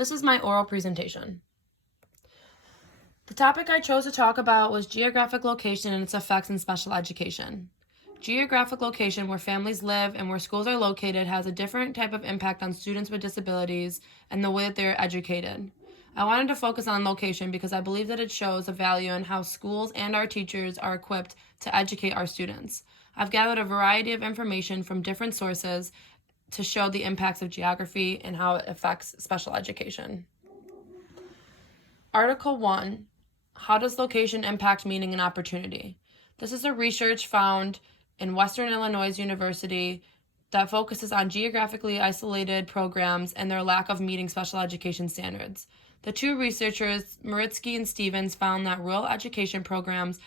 This is my oral presentation. The topic I chose to talk about was geographic location and its effects in special education. Geographic location, where families live and where schools are located, has a different type of impact on students with disabilities and the way that they are educated. I wanted to focus on location because I believe that it shows a value in how schools and our teachers are equipped to educate our students. I've gathered a variety of information from different sources to show the impacts of geography and how it affects special education. Article 1, how does location impact meaning and opportunity? This is a research found in Western Illinois University that focuses on geographically isolated programs and their lack of meeting special education standards. The two researchers, Maritsky and Stevens, found that rural education programs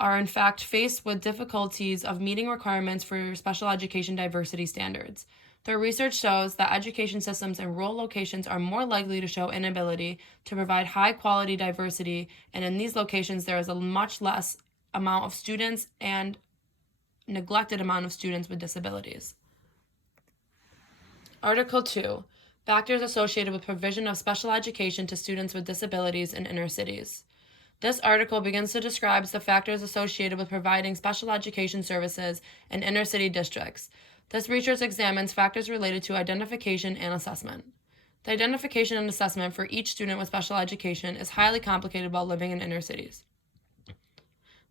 are in fact faced with difficulties of meeting requirements for special education diversity standards. Their research shows that education systems in rural locations are more likely to show inability to provide high-quality diversity, and in these locations there is a much less amount of students and neglected amount of students with disabilities. Article 2, factors associated with provision of special education to students with disabilities in inner cities. This article begins to describe the factors associated with providing special education services in inner city districts. This research examines factors related to identification and assessment. The identification and assessment for each student with special education is highly complicated while living in inner cities.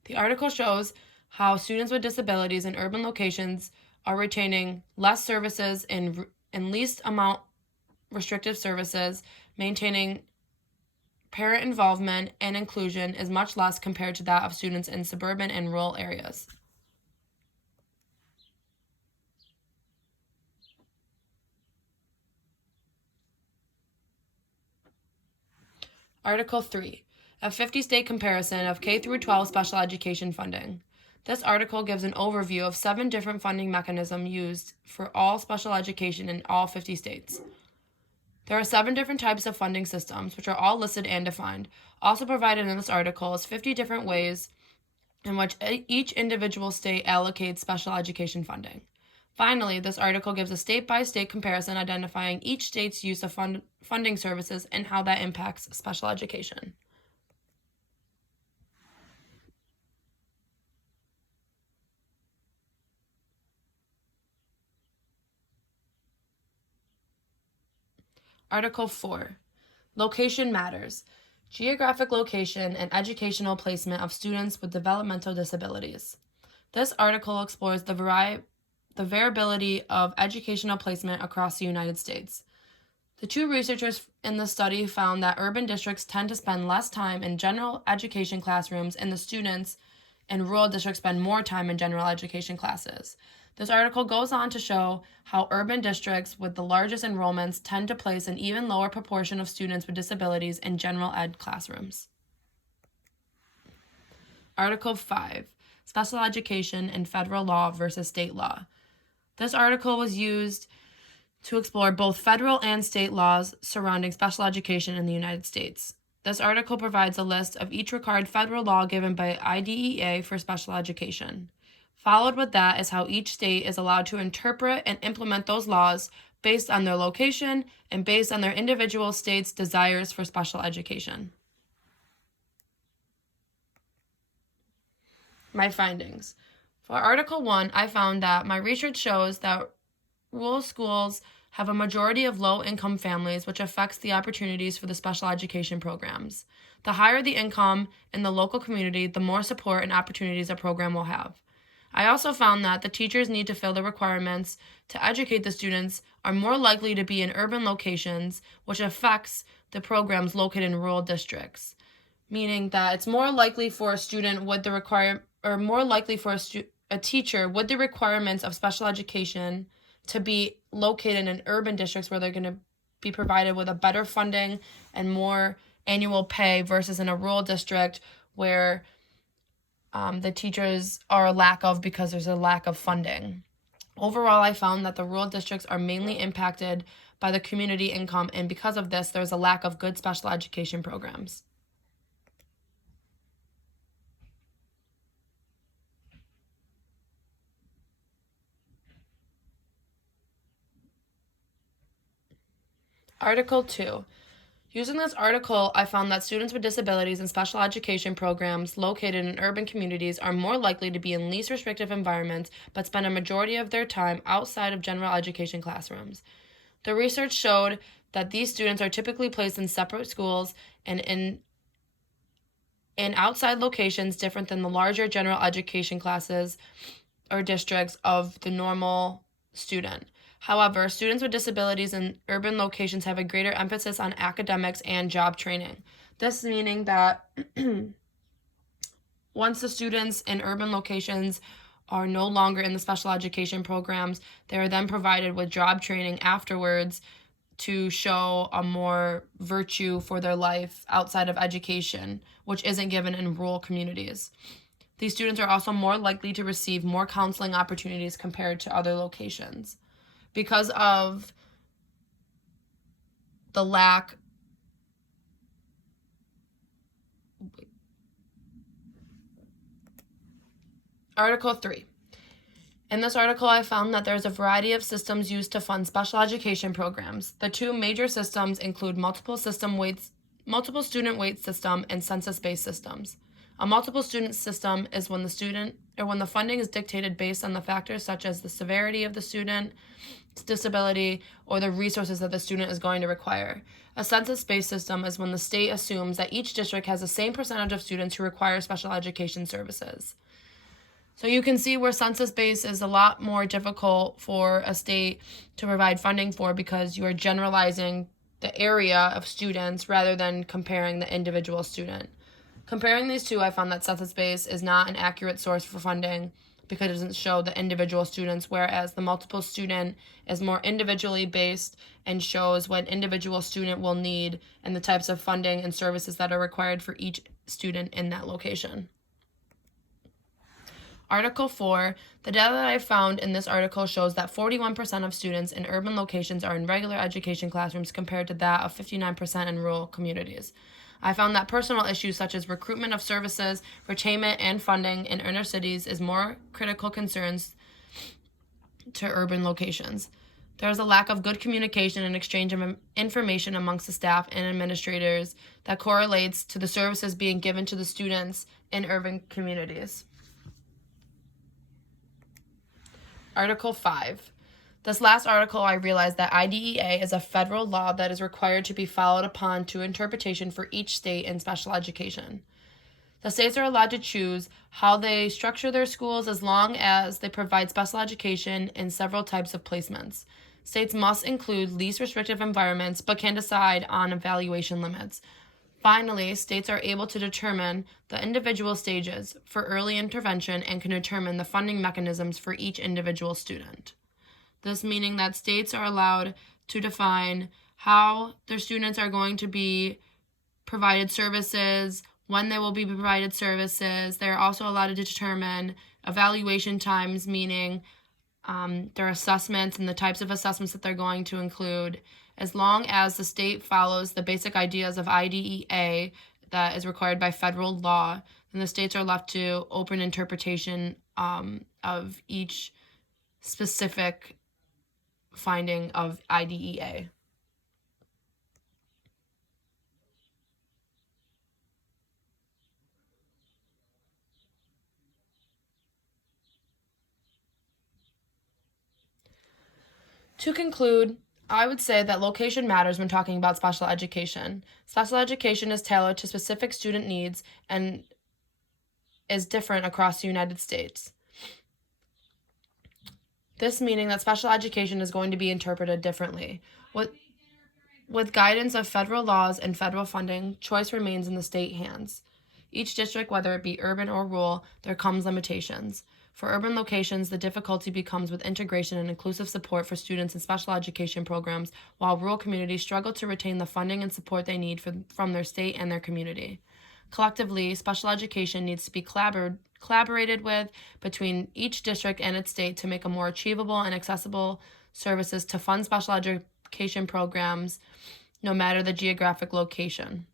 The article shows how students with disabilities in urban locations are retaining less services and least amount restrictive services, maintaining parent involvement and inclusion is much less compared to that of students in suburban and rural areas. Article 3, a 50-state comparison of K-12 special education funding. This article gives an overview of 7 different funding mechanisms used for all special education in all 50 states. There are 7 different types of funding systems, which are all listed and defined. Also provided in this article is 50 different ways in which each individual state allocates special education funding. Finally, this article gives a state-by-state comparison identifying each state's use of funding services and how that impacts special education. Article 4, location matters. Geographic location and educational placement of students with developmental disabilities. This article explores the variability of educational placement across the United States. The two researchers in the study found that urban districts tend to spend less time in general education classrooms, and the students in rural districts spend more time in general education classes. This article goes on to show how urban districts with the largest enrollments tend to place an even lower proportion of students with disabilities in general ed classrooms. Article 5, special education and federal law versus state law. This article was used to explore both federal and state laws surrounding special education in the United States. This article provides a list of each required federal law given by IDEA for special education. Followed with that is how each state is allowed to interpret and implement those laws based on their location and based on their individual states' desires for special education. My findings. For Article 1, I found that my research shows that rural schools have a majority of low-income families, which affects the opportunities for the special education programs. The higher the income in the local community, the more support and opportunities a program will have. I also found that the teachers need to fill the requirements to educate the students are more likely to be in urban locations, which affects the programs located in rural districts, meaning that it's more likely for a student with the more likely for a teacher with the requirements of special education to be located in urban districts where they're going to be provided with a better funding and more annual pay versus in a rural district where the teachers are a lack of because there's a lack of funding. Overall, I found that the rural districts are mainly impacted by the community income, and because of this, there's a lack of good special education programs. Article 2. Using this article, I found that students with disabilities in special education programs located in urban communities are more likely to be in least restrictive environments but spend a majority of their time outside of general education classrooms. The research showed that these students are typically placed in separate schools and in outside locations different than the larger general education classes or districts of the normal student. However, students with disabilities in urban locations have a greater emphasis on academics and job training. This meaning that once the students in urban locations are no longer in the special education programs, they are then provided with job training afterwards to show a more virtue for their life outside of education, which isn't given in rural communities. These students are also more likely to receive more counseling opportunities compared to other locations. Because of the lack Article 3. In this article, I found that there's a variety of systems used to fund special education programs. The two major systems include multiple student weight system and census-based systems. A multiple student system is when the funding is dictated based on the factors such as the severity of the student's disability or the resources that the student is going to require. A census-based system is when the state assumes that each district has the same percentage of students who require special education services. So you can see where census-based is a lot more difficult for a state to provide funding for because you are generalizing the area of students rather than comparing the individual student. Comparing these two, I found that census-based is not an accurate source for funding because it doesn't show the individual students, whereas the multiple student is more individually based and shows what an individual student will need and the types of funding and services that are required for each student in that location. Article 4, the data that I found in this article shows that 41% of students in urban locations are in regular education classrooms compared to that of 59% in rural communities. I found that personal issues such as recruitment of services, retainment, and funding in inner cities is more critical concerns to urban locations. There is a lack of good communication and exchange of information amongst the staff and administrators that correlates to the services being given to the students in urban communities. Article 5. This last article, I realized that IDEA is a federal law that is required to be followed upon to interpretation for each state in special education. The states are allowed to choose how they structure their schools as long as they provide special education in several types of placements. States must include least restrictive environments but can decide on evaluation limits. Finally, states are able to determine the individual stages for early intervention and can determine the funding mechanisms for each individual student. This meaning that states are allowed to define how their students are going to be provided services, when they will be provided services. They're also allowed to determine evaluation times, meaning their assessments and the types of assessments that they're going to include. As long as the state follows the basic ideas of IDEA that is required by federal law, then the states are left to open interpretation of each specific finding of IDEA. To conclude, I would say that location matters when talking about special education. Special education is tailored to specific student needs and is different across the United States. This meaning that special education is going to be interpreted differently. With guidance of federal laws and federal funding, choice remains in the state hands. Each district, whether it be urban or rural, there comes limitations. For urban locations, the difficulty becomes with integration and inclusive support for students in special education programs, while rural communities struggle to retain the funding and support they need from their state and their community. Collectively, special education needs to be collaborated with between each district and its state to make a more achievable and accessible services to fund special education programs, no matter the geographic location.